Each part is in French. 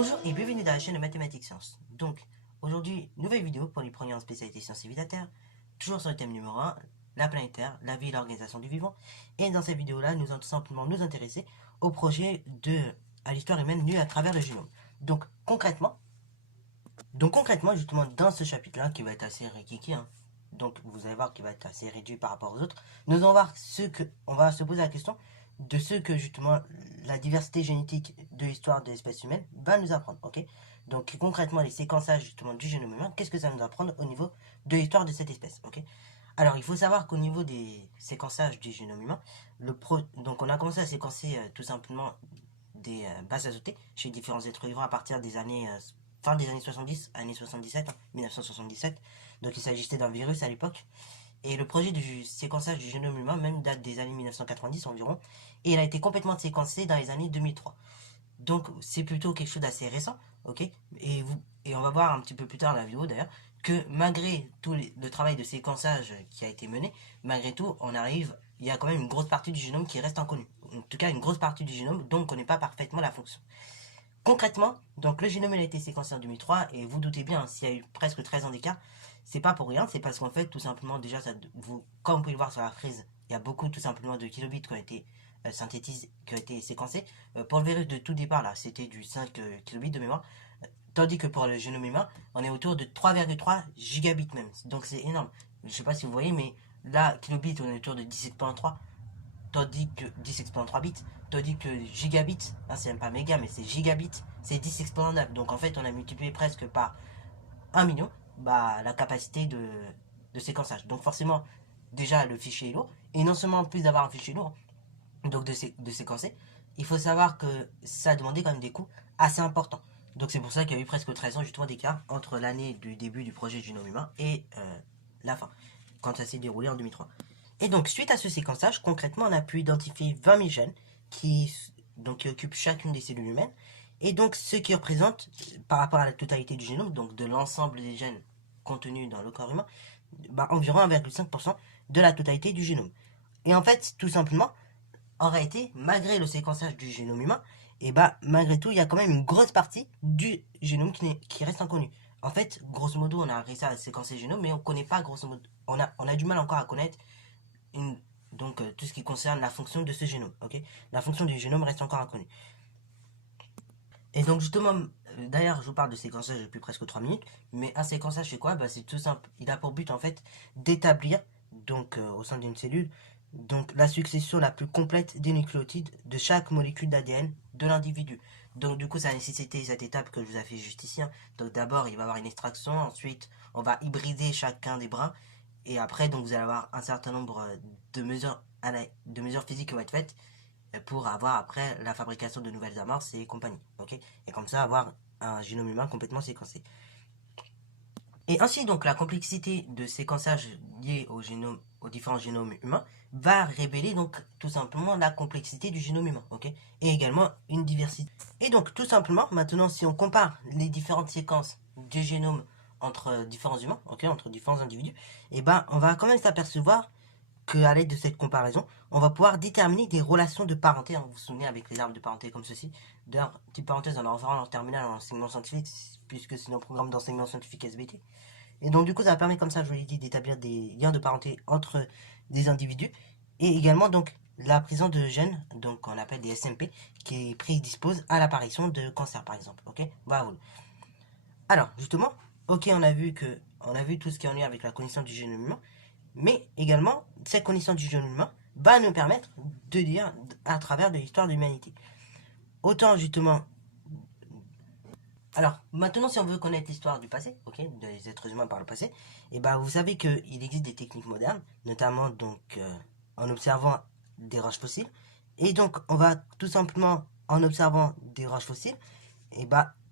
Bonjour et bienvenue dans la chaîne de Mathématiques Sciences. Donc, aujourd'hui, nouvelle vidéo pour les premiers en spécialité sciences et vie de la Terre, toujours sur le thème numéro 1, la planète Terre, la vie et l'organisation du vivant. Et dans cette vidéo-là, nous allons tout simplement nous intéresser au projet à l'histoire humaine nue à travers le génome. Donc concrètement, justement, dans ce chapitre-là, qui va être assez rikiki, donc vous allez voir qu'il va être assez réduit par rapport aux autres, nous allons voir on va se poser la question de ce que justement la diversité génétique de l'histoire de l'espèce humaine va nous apprendre, ok? Donc concrètement, les séquençages justement du génome humain, qu'est-ce que ça nous apprend au niveau de l'histoire de cette espèce, ok? Alors, il faut savoir qu'au niveau des séquençages du génome humain, donc on a commencé à séquencer tout simplement des bases azotées chez différents êtres vivants à partir des années fin des années 70, années 77, 1977. Donc il s'agissait d'un virus à l'époque. Et le projet du séquençage du génome humain même date des années 1990 environ. Et il a été complètement séquencé dans les années 2003. Donc c'est plutôt quelque chose d'assez récent, ok? Et on va voir un petit peu plus tard dans la vidéo d'ailleurs, que malgré tout le travail de séquençage qui a été mené, malgré tout, il y a quand même une grosse partie du génome qui reste inconnue. En tout cas, une grosse partie du génome dont on ne connaît pas parfaitement la fonction. Concrètement, donc le génome a été séquencé en 2003 et vous doutez bien, s'il y a eu presque 13 ans d'écart, c'est pas pour rien, c'est parce qu'en fait, tout simplement, déjà, comme vous pouvez le voir sur la frise, il y a beaucoup tout simplement de kilobits qui ont été synthétisés, qui ont été séquencés. Pour le virus de tout départ, là, c'était du 5 kilobits de mémoire, tandis que pour le génome humain, on est autour de 3,3 gigabits même. Donc c'est énorme. Je sais pas si vous voyez, mais là, kilobits, on est autour de 17,3 tandis que 10 exponent 3 bits, tandis que gigabit, c'est même pas méga, mais c'est gigabit, c'est 10 exponent 9. Donc en fait, on a multiplié presque par 1 million la capacité de séquençage. Donc forcément, déjà, le fichier est lourd. Et non seulement en plus d'avoir un fichier lourd, donc de séquencer, il faut savoir que ça a demandé quand même des coûts assez importants. Donc c'est pour ça qu'il y a eu presque 13 ans justement d'écart entre l'année du début du projet du génome humain et la fin, quand ça s'est déroulé en 2003. Et donc, suite à ce séquençage, concrètement, on a pu identifier 20 000 gènes qui occupent chacune des cellules humaines. Et donc, ce qui représente, par rapport à la totalité du génome, donc de l'ensemble des gènes contenus dans le corps humain, environ 1,5% de la totalité du génome. Et en fait, tout simplement, en réalité, malgré le séquençage du génome humain, malgré tout, il y a quand même une grosse partie du génome qui reste inconnue. En fait, grosso modo, on a réussi à séquencer le génome, mais on ne connaît pas, grosso modo, on a du mal encore à connaître tout ce qui concerne la fonction de ce génome, ok? La fonction du génome reste encore inconnue. Et donc justement, d'ailleurs, je vous parle de séquençage depuis presque 3 minutes, mais un séquençage c'est quoi? C'est tout simple. Il a pour but en fait d'établir, au sein d'une cellule, donc la succession la plus complète des nucléotides de chaque molécule d'ADN de l'individu. Donc du coup, ça a nécessité cette étape que je vous ai fait juste ici. Donc d'abord, il va y avoir une extraction, ensuite, on va hybrider chacun des brins, et après, donc vous allez avoir un certain nombre de mesures physiques qui vont être faites pour avoir après la fabrication de nouvelles amorces et compagnie. Ok, et comme ça, avoir un génome humain complètement séquencé. Et ainsi, donc, la complexité de séquençage liée aux différents génomes humains va révéler donc tout simplement la complexité du génome humain, ok, et également une diversité. Et donc, tout simplement, maintenant, si on compare les différentes séquences du génome entre différents humains, ok, entre différents individus, on va quand même s'apercevoir qu'à l'aide de cette comparaison, on va pouvoir déterminer des relations de parenté. Vous vous souvenez avec les arbres de parenté comme ceci. D'ailleurs, petite parenthèse, on en reverra en terminale en enseignement scientifique, puisque c'est notre programme d'enseignement scientifique SBT. Et donc, du coup, ça permet, comme ça, je vous l'ai dit, d'établir des liens de parenté entre des individus. Et également, donc, la présence de gènes, donc, qu'on appelle des SMP, qui prédisposent à l'apparition de cancer, par exemple. Ok, voilà. Alors, justement, ok, on a vu tout ce qui est en lien avec la connaissance du génome humain. Mais également, cette connaissance du génome humain va nous permettre de lire à travers de l'histoire de l'humanité. Autant justement... Alors, maintenant, si on veut connaître l'histoire du passé, ok, des êtres humains par le passé, vous savez qu'il existe des techniques modernes, notamment en observant des roches fossiles. Et donc, on va tout simplement, en observant des roches fossiles,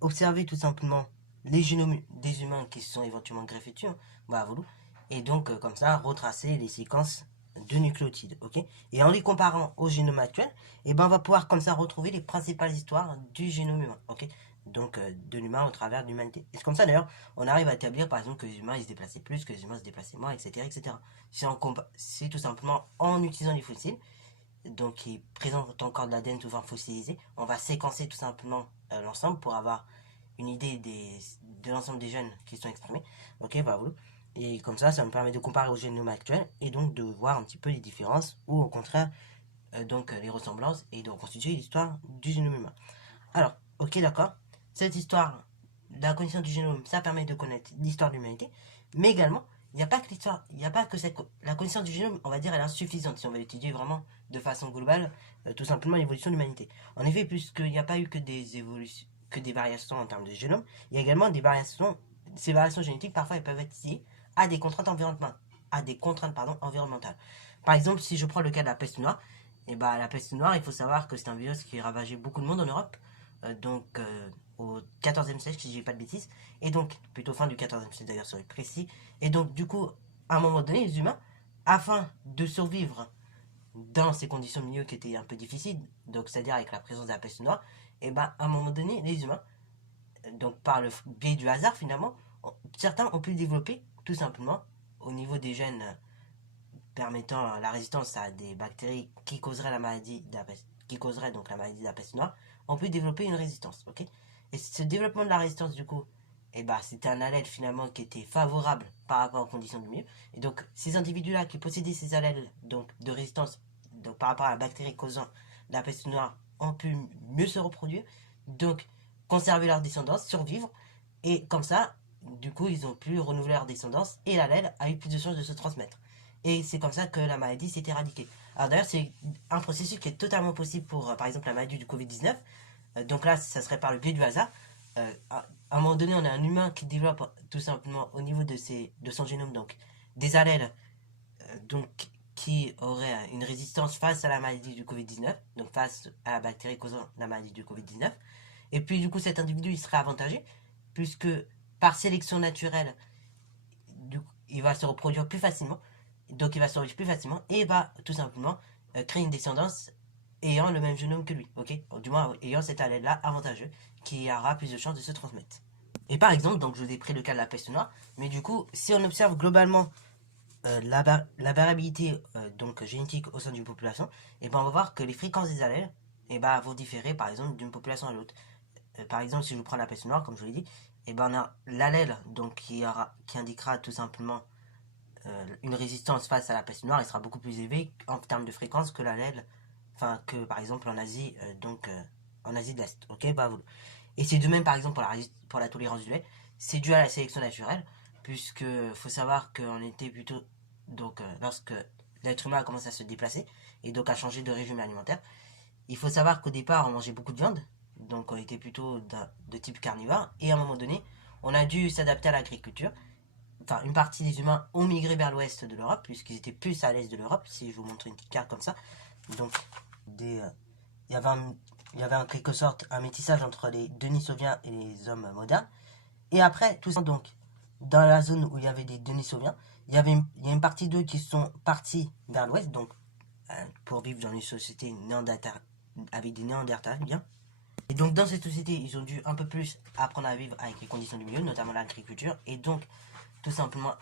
observer tout simplement les génomes des humains qui se sont éventuellement greffés dessus, voilà. Et donc, comme ça, retracer les séquences de nucléotides, ok? Et en les comparant au génome actuel, on va pouvoir comme ça retrouver les principales histoires du génome humain, ok? Donc, de l'humain au travers de l'humanité. Et c'est comme ça, d'ailleurs, on arrive à établir, par exemple, que les humains, ils se déplaçaient plus, que les humains se déplaçaient moins, etc., etc. C'est tout simplement en utilisant les fossiles, donc qui présente encore de l'ADN sous forme fossilisée. On va séquencer tout simplement l'ensemble pour avoir une idée de l'ensemble des gènes qui sont exprimés. Ok, voilà. Et comme ça me permet de comparer au génome actuel et donc de voir un petit peu les différences ou au contraire donc les ressemblances et de reconstituer l'histoire du génome humain. Alors, ok, d'accord. Cette histoire de la connaissance du génome, ça permet de connaître l'histoire de l'humanité, mais également, il n'y a pas que l'histoire, il n'y a pas que la connaissance du génome, on va dire, elle est insuffisante si on veut étudier vraiment de façon globale, tout simplement l'évolution de l'humanité. En effet, puisqu'il n'y a pas eu que des évolutions, que des variations en termes de génome, il y a également des variations, ces variations génétiques, parfois, elles peuvent être liées à des contraintes environnementales. Par exemple, si je prends le cas de la peste noire, et la peste noire, il faut savoir que c'est un virus qui ravageait beaucoup de monde en Europe, au XIVe siècle, si je dis pas de bêtises, et donc, plutôt fin du XIVe siècle d'ailleurs, sur le précis, et donc, du coup, à un moment donné, les humains, afin de survivre dans ces conditions de milieu qui étaient un peu difficiles, donc c'est-à-dire avec la présence de la peste noire, à un moment donné, les humains, donc par le biais du hasard finalement, certains ont pu développer tout simplement au niveau des gènes permettant la résistance à des bactéries qui causeraient la maladie de la peste, qui causerait donc la maladie de la peste noire, ont pu développer une résistance, ok. Et ce développement de la résistance du coup, c'était un allèle finalement qui était favorable par rapport aux conditions du milieu. Et donc ces individus-là qui possédaient ces allèles donc de résistance donc par rapport à la bactérie causant la peste noire ont pu mieux se reproduire, donc conserver leur descendance, survivre, et comme ça, du coup, ils ont pu renouveler leur descendance et l'allèle a eu plus de chances de se transmettre. Et c'est comme ça que la maladie s'est éradiquée. Alors d'ailleurs, c'est un processus qui est totalement possible pour, par exemple, la maladie du Covid-19. Donc là, ça serait par le biais du hasard. À un moment donné, on a un humain qui développe tout simplement au niveau de son génome donc des allèles donc qui auraient une résistance face à la maladie du Covid-19, donc face à la bactérie causant la maladie du Covid-19. Et puis du coup, cet individu, il serait avantagé puisque par sélection naturelle, il va se reproduire plus facilement. Donc il va survivre plus facilement et va tout simplement créer une descendance ayant le même génome que lui, ok, du moins ayant cet allèle-là avantageux qui aura plus de chances de se transmettre. Et par exemple, donc je vous ai pris le cas de la peste noire, mais du coup, si on observe globalement la variabilité donc génétique au sein d'une population, on va voir que les fréquences des allèles vont différer par exemple d'une population à l'autre. Par exemple, si je prends la peste noire, comme je vous l'ai dit, on a l'allèle donc qui indiquera tout simplement une résistance face à la peste noire, il sera beaucoup plus élevé en termes de fréquence que l'allèle, que par exemple en Asie, en Asie de l'Est. Ok, et c'est de même par exemple pour la tolérance du lait, c'est dû à la sélection naturelle, puisque faut savoir qu'on était plutôt lorsque l'être humain a commencé à se déplacer et donc à changer de régime alimentaire, il faut savoir qu'au départ on mangeait beaucoup de viande, donc on était plutôt de type carnivore, et à un moment donné on a dû s'adapter à l'agriculture. Enfin, une partie des humains ont migré vers l'ouest de l'Europe, puisqu'ils étaient plus à l'est de l'Europe, si je vous montre une petite carte comme ça. Donc, il y avait en quelque sorte un métissage entre les Denisoviens et les hommes modernes. Et après, tout ça, donc, dans la zone où il y avait des Denisoviens, il y a une partie d'eux qui sont partis vers l'ouest, donc, pour vivre dans une société avec des Néandertaliens. Et donc, dans cette société, ils ont dû un peu plus apprendre à vivre avec les conditions du milieu, notamment l'agriculture, et donc, tout simplement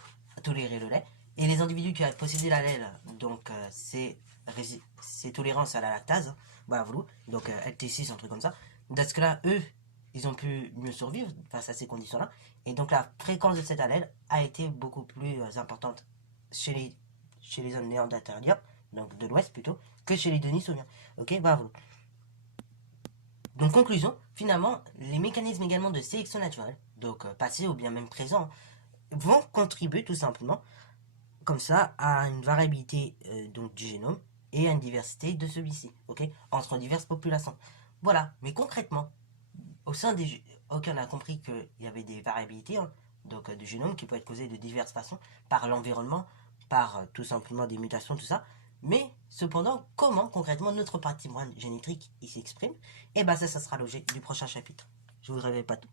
tolérer le lait. Et les individus qui avaient possédé l'allèle, donc c'est tolérance à la lactase, voilà, donc LT6, un truc comme ça. Dans ce cas-là, eux, ils ont pu mieux survivre face à ces conditions-là. Et donc la fréquence de cet allèle a été beaucoup plus importante chez les hommes néandertaliens, donc de l'Ouest plutôt, que chez les Denisoviens. Ok, voilà. Donc conclusion, finalement, les mécanismes également de sélection naturelle, donc passés ou bien même présents, vont contribuer tout simplement comme ça à une variabilité donc du génome et à une diversité de celui-ci, ok, entre diverses populations. Voilà, mais concrètement, au sein des ok, on a compris qu'il y avait des variabilités donc du génome qui peuvent être causées de diverses façons par l'environnement, par tout simplement des mutations, tout ça. Mais cependant, comment concrètement notre patrimoine génétique il s'exprime? Ça sera l'objet du prochain chapitre. Je vous révèle pas tout.